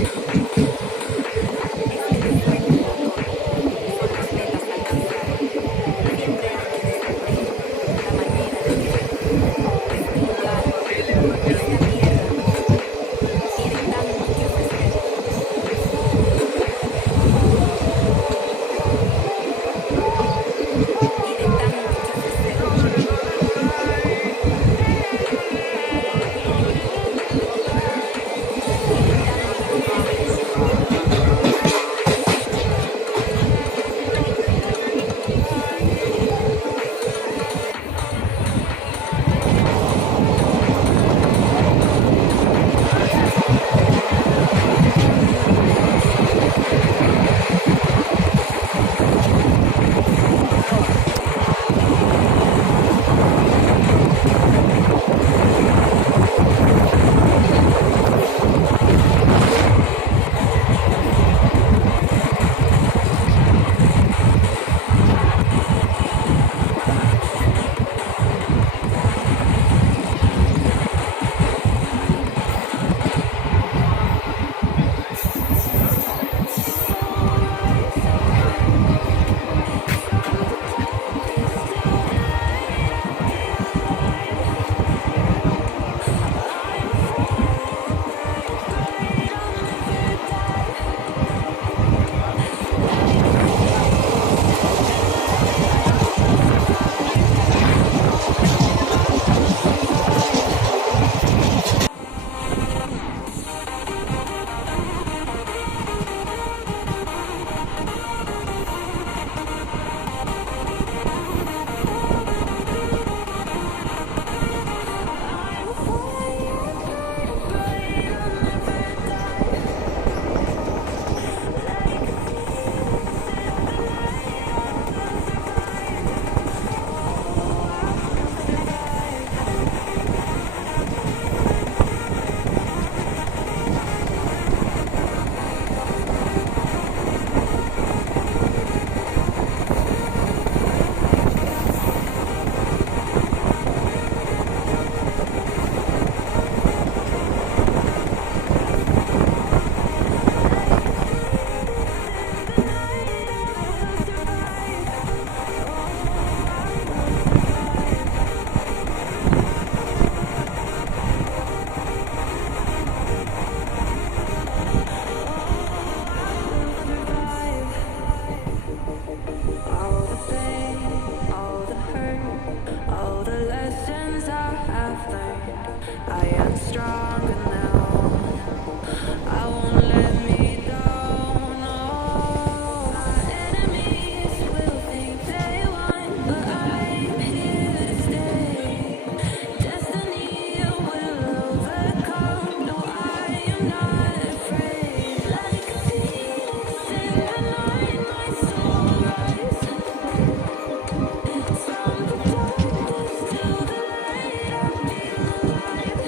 Es el sueño motor, son las metas a alcanzar. Siempre hay que descubrir la manera de vivir. Este lugar, esta tierra, tiene tanto que ofrecer. Tiene tanto que ofrecer. Tiene tanto que ofrecer. All the pain, all the hurt, all the lessons I have learned. I am stronger now. I won't let me down. No, my enemies will think they won, but I'm here to stay. Destiny will overcome. No, I am not afraid. Like a phoenix in the night, my soul rises. From the darkness to the light, I feel alive.